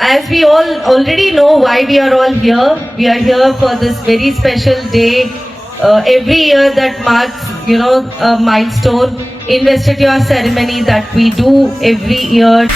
as we all already know why we are all here. We are here for this very special day. Every year that marks, a milestone, investiture ceremony that we do every year.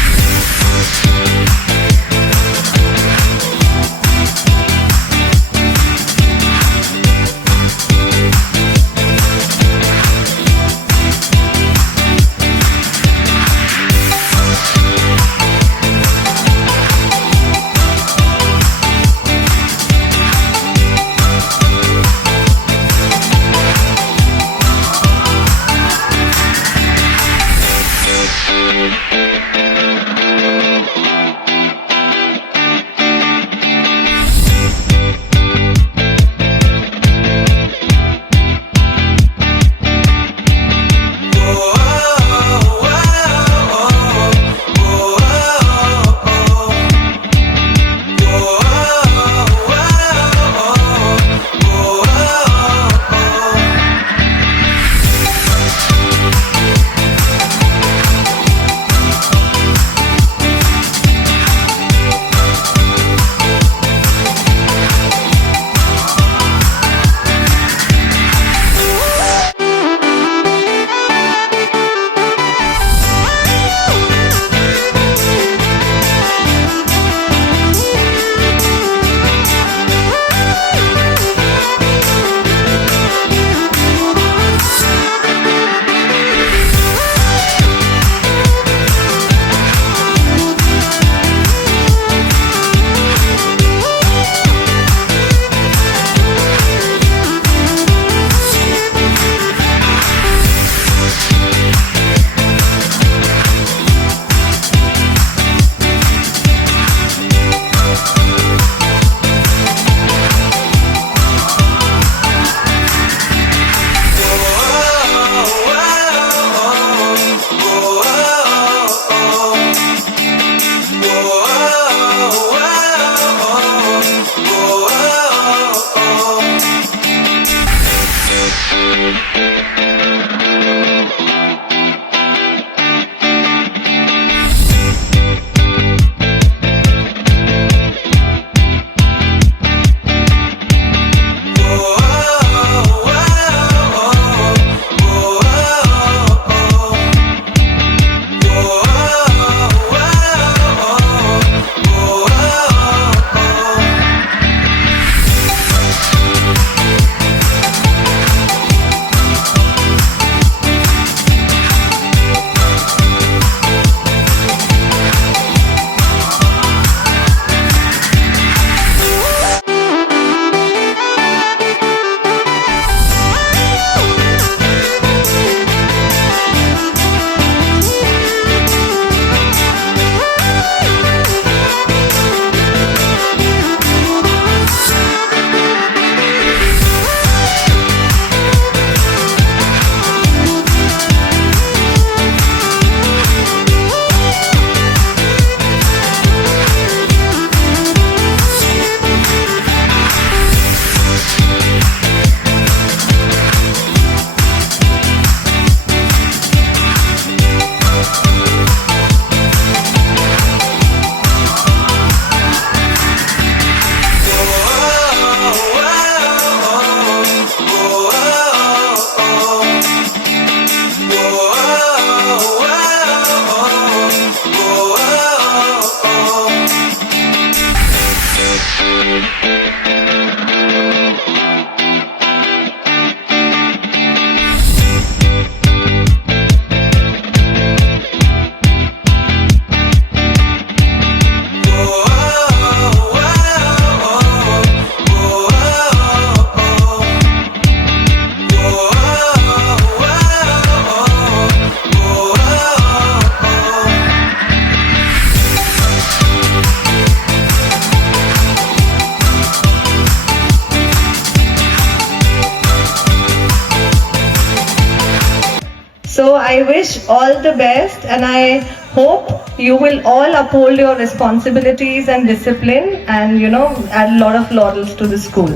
So I wish all the best, and I hope you will all uphold your responsibilities and discipline and, add a lot of laurels to the school.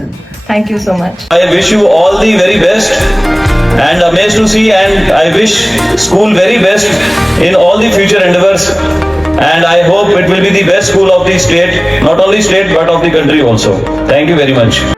Thank you so much. I wish you all the very best and amazed to see, and I wish school very best in all the future endeavors. and I hope it will be the best school of the state, not only state but of the country also. Thank you very much.